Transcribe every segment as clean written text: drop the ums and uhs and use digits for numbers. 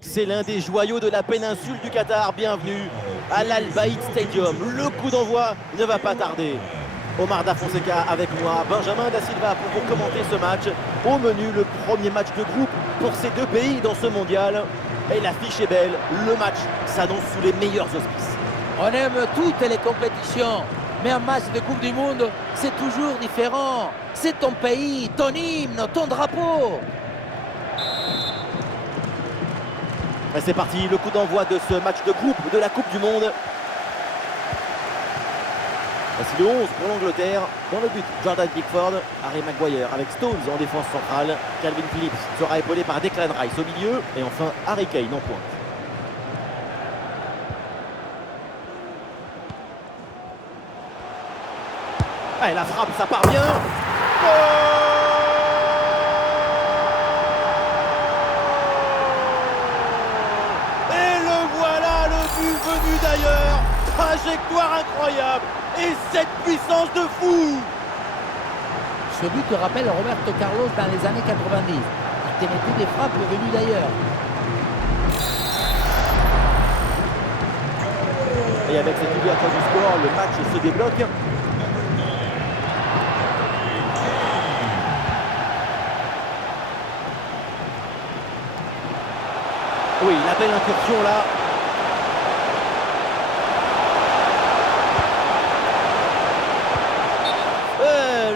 C'est l'un des joyaux de la péninsule du Qatar. Bienvenue à l'Al Bayt Stadium. Le coup d'envoi ne va pas tarder. Omar Da Fonseca avec moi, Benjamin Da Silva pour vous commenter ce match. Au menu, le premier match de groupe pour ces deux pays dans ce mondial. Et l'affiche est belle, le match s'annonce sous les meilleurs auspices. On aime toutes les compétitions, mais un match de Coupe du Monde, c'est toujours différent. C'est ton pays, ton hymne, ton drapeau. Et c'est parti, le coup d'envoi de ce match de groupe de la Coupe du Monde. Voici le 11 pour l'Angleterre. Dans le but, Jordan Pickford, Harry Maguire avec Stones en défense centrale. Calvin Phillips sera épaulé par Declan Rice au milieu. Et enfin, Harry Kane en pointe. Allez, la frappe, ça part bien. Et le voilà, le but venu d'ailleurs. Trajectoire incroyable. Et cette puissance de fou! Ce but te rappelle Roberto Carlos dans les années 90. Il t'émettait des frappes venues d'ailleurs. Et avec cette ouverture du score, le match se débloque. Oui, la belle incursion là.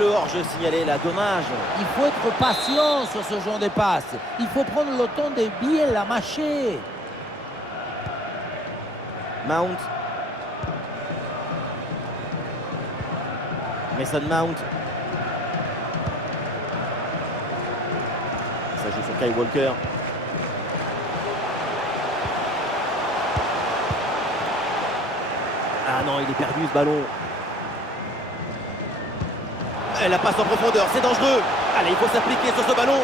Le hors-jeu signalé là, dommage. Il faut être patient sur ce genre de passe. Il faut prendre le temps de bien la mâcher. Mount. Mason Mount. Ça joue sur Kyle Walker. Ah non, il est perdu ce ballon. Et la passe en profondeur, c'est dangereux. Allez, il faut s'appliquer sur ce ballon.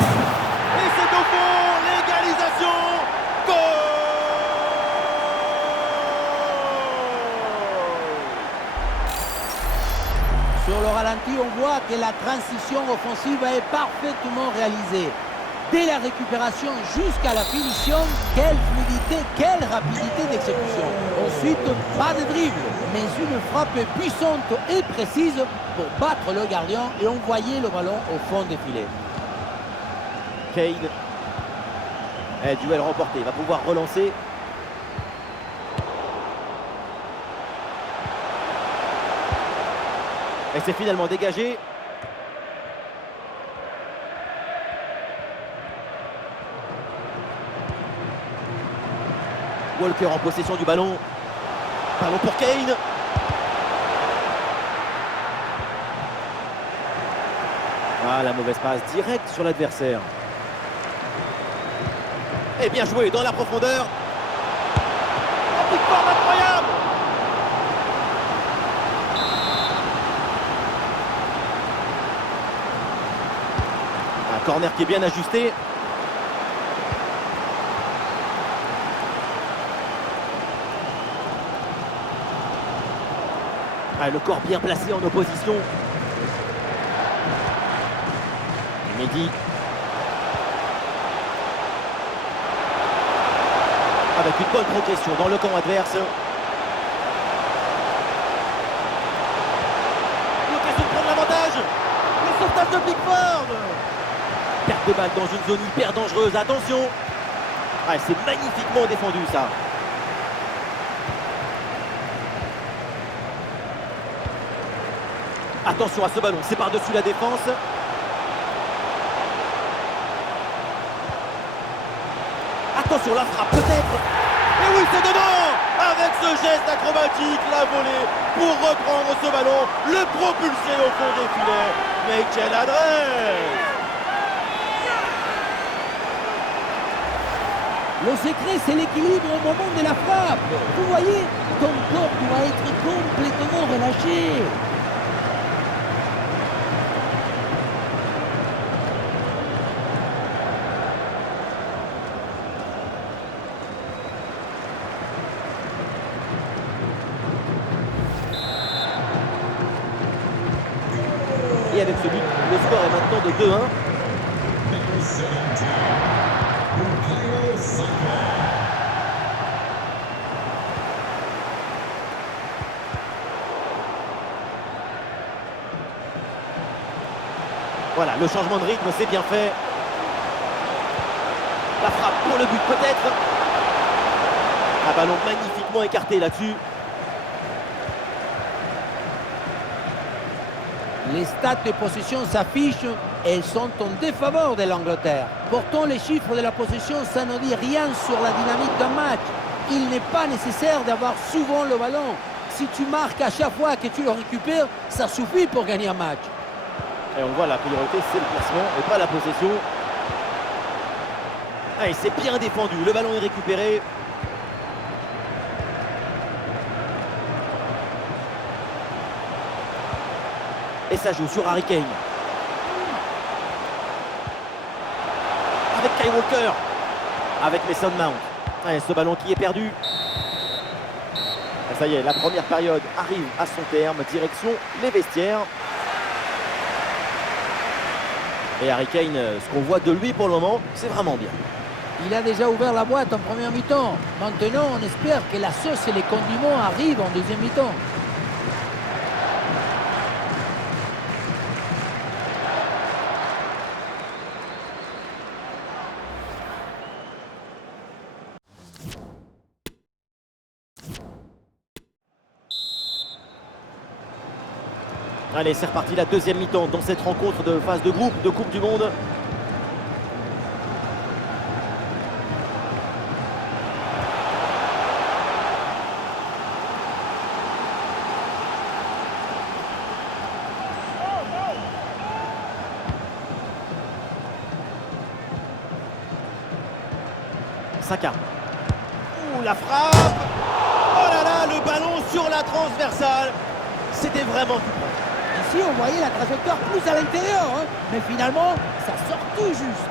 Et c'est au fond, l'égalisation. Goal! Sur le ralenti, on voit que la transition offensive est parfaitement réalisée. Dès la récupération jusqu'à la finition, quelle fluidité, quelle rapidité d'exécution. Ensuite, pas de dribble, mais une frappe puissante et précise pour battre le gardien et envoyer le ballon au fond des filets. Kane. Duel remporté, il va pouvoir relancer. Et c'est finalement dégagé. Walker en possession du ballon. Ballon pour Kane. Ah, la mauvaise passe directe sur l'adversaire. Et bien joué dans la profondeur. Oh, Pickford incroyable! Un corner qui est bien ajusté. Ah, le corps bien placé en opposition. Mehdi. Avec une bonne progression dans le camp adverse. L'occasion de prendre l'avantage. Le sauvetage de Pickford. Perte de balle dans une zone hyper dangereuse. Attention. Ah, c'est magnifiquement défendu ça. Attention à ce ballon, c'est par-dessus la défense. Attention, la frappe peut-être. Et oui, c'est dedans. Avec ce geste acrobatique, la volée pour reprendre ce ballon, le propulser au fond des filets. Mais quelle adresse! Le secret, c'est l'équilibre au moment de la frappe. Vous voyez, ton corps doit être complètement relâché. Et avec ce but, le score est maintenant de 2-1. Voilà, le changement de rythme, c'est bien fait. La frappe pour le but peut-être. Un ballon magnifiquement écarté là-dessus. Les stats de possession s'affichent, elles sont en défaveur de l'Angleterre. Pourtant, les chiffres de la possession, ça ne dit rien sur la dynamique d'un match. Il n'est pas nécessaire d'avoir souvent le ballon. Si tu marques à chaque fois que tu le récupères, ça suffit pour gagner un match. Et on voit la priorité, c'est le placement et pas la possession. Allez, c'est bien défendu, le ballon est récupéré. Et ça joue sur Harry Kane. Avec Kyle Walker. Avec Mason Mount. Allez, ce ballon qui est perdu. Et ça y est, la première période arrive à son terme. Direction les vestiaires. Et Harry Kane, ce qu'on voit de lui pour le moment, c'est vraiment bien. Il a déjà ouvert la boîte en première mi-temps. Maintenant, on espère que la sauce et les condiments arrivent en deuxième mi-temps. Allez, c'est reparti, la deuxième mi-temps dans cette rencontre de phase de groupe de Coupe du Monde. Saka. Ouh, la frappe! Oh là là, le ballon sur la transversale. C'était vraiment tout près. Ici, on voyait la trajectoire plus à l'intérieur, hein, mais finalement, ça sort tout juste.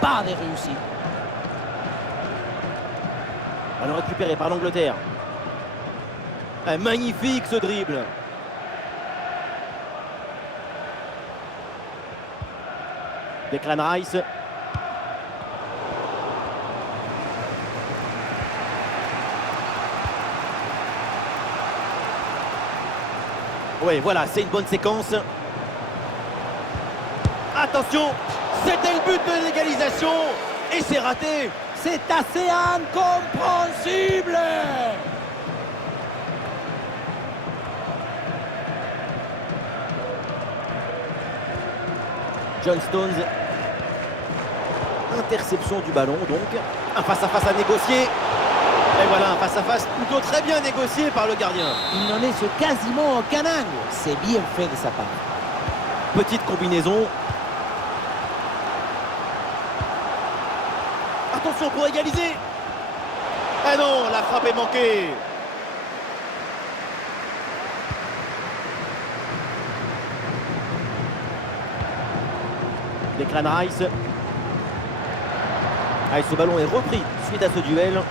Pas de réussite. Ballon récupéré par l'Angleterre. Magnifique ce dribble. Declan Rice. Oui, voilà, c'est une bonne séquence. Attention, c'était le but de l'égalisation et c'est raté. C'est assez incompréhensible. John Stones. Interception du ballon, donc. Un face-à-face à négocier. Et voilà, un face-à-face plutôt très bien négocié par le gardien. Il n'en laisse quasiment aucun angle. C'est bien fait de sa part. Petite combinaison. Attention pour égaliser. Ah non, la frappe est manquée. Declan Rice. Allez, ce ballon est repris suite à ce duel.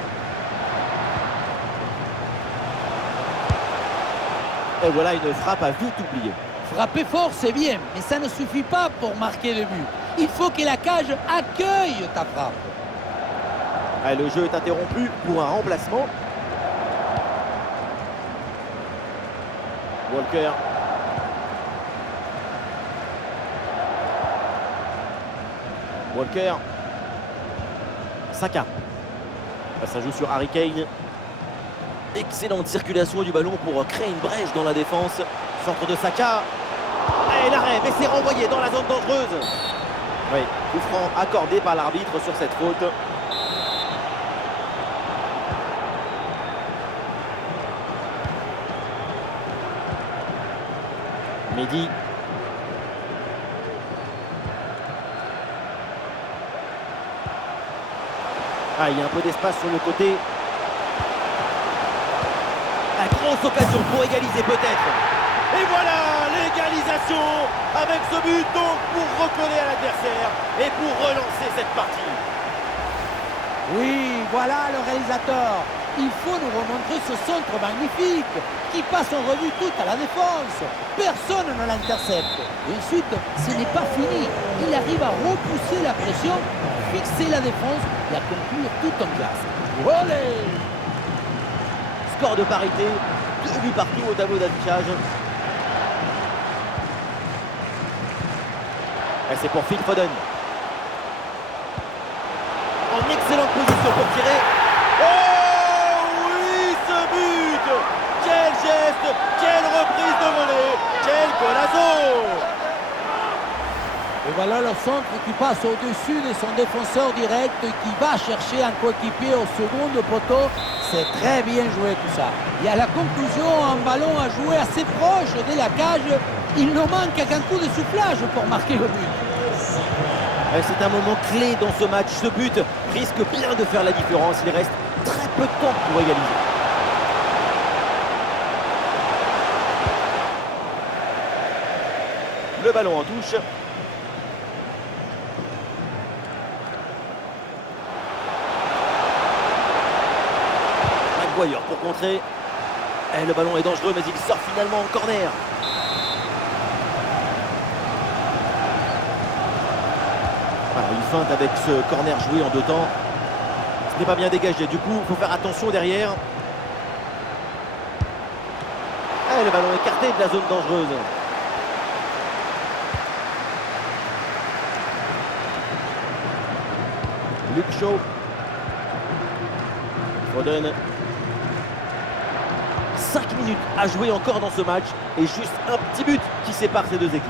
Et voilà une frappe à vite oublier. Frapper fort, c'est bien, mais ça ne suffit pas pour marquer le but. Il faut que la cage accueille ta frappe. Allez, le jeu est interrompu pour un remplacement. Walker. Walker. Saka. Ça joue sur Harry Kane. Excellente circulation du ballon pour créer une brèche dans la défense. Centre de Saka. Et l'arrêt, mais c'est renvoyé dans la zone dangereuse. Oui, coup franc accordé par l'arbitre sur cette faute. Mendy. Ah, il y a un peu d'espace sur le côté. La grosse occasion pour égaliser peut-être. Et voilà l'égalisation avec ce but donc pour recoller à l'adversaire et pour relancer cette partie. Oui, voilà le réalisateur. Il faut nous remontrer ce centre magnifique qui passe en revue toute à la défense. Personne ne l'intercepte. Et ensuite, ce n'est pas fini. Il arrive à repousser la pression, fixer la défense et à conclure tout en classe. Olé! Score de parité, 2 buts partout au tableau d'affichage. Et c'est pour Phil Foden. En excellente position pour tirer. Oh oui, ce but! Quel geste! Quelle reprise de volée! Quel golazo! Et voilà le centre qui passe au-dessus de son défenseur direct qui va chercher un coéquipier au second poteau. C'est très bien joué tout ça. Et à la conclusion, un ballon à jouer assez proche de la cage. Il nous manque qu'un coup de soufflage pour marquer le but. C'est un moment clé dans ce match. Ce but risque bien de faire la différence. Il reste très peu de temps pour égaliser. Le ballon en touche. Maguire pour contrer. Et le ballon est dangereux, mais il sort finalement en corner. Voilà, une feinte avec ce corner joué en deux temps. Ce n'est pas bien dégagé. Du coup, il faut faire attention derrière. Et le ballon écarté de la zone dangereuse. Luke Shaw. Foden. 5 minutes à jouer encore dans ce match et juste un petit but qui sépare ces deux équipes.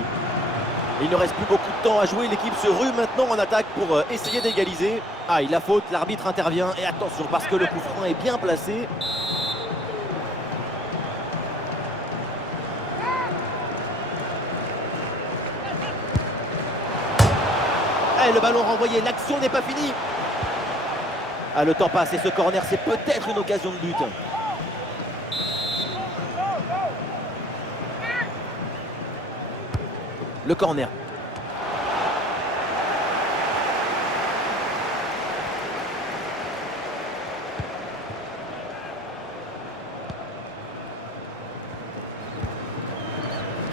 Il ne reste plus beaucoup de temps à jouer, l'équipe se rue maintenant en attaque pour essayer d'égaliser. Ah, il a faute, l'arbitre intervient et attention parce que le coup franc est bien placé. Et le ballon renvoyé, l'action n'est pas finie. Ah, le temps passe et ce corner, c'est peut-être une occasion de but. Le corner.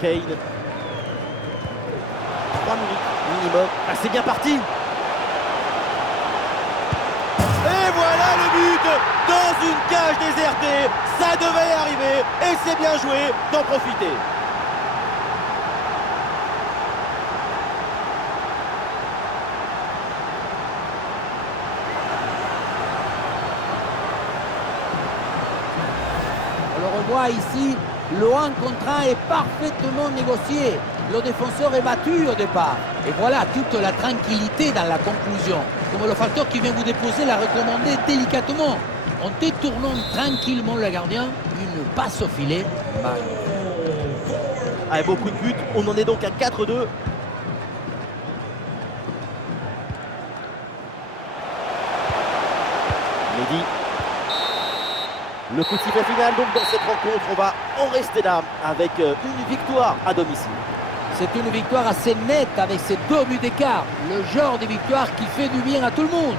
Kane. 3 minutes minimum. Ah, c'est bien parti. Et voilà le but dans une cage désertée. Ça devait arriver et c'est bien joué d'en profiter. On voit ici, le 1 contre 1 est parfaitement négocié. Le défenseur est battu au départ. Et voilà toute la tranquillité dans la conclusion. Comme le facteur qui vient vous déposer l'a recommandé délicatement. En détournant tranquillement le gardien, une passe au filet. Avec beaucoup de buts, on en est donc à 4-2. Mehdi. Le coup de sifflet final donc dans cette rencontre, on va en rester là avec une victoire à domicile. C'est une victoire assez nette avec ces 2 buts d'écart. Le genre de victoire qui fait du bien à tout le monde.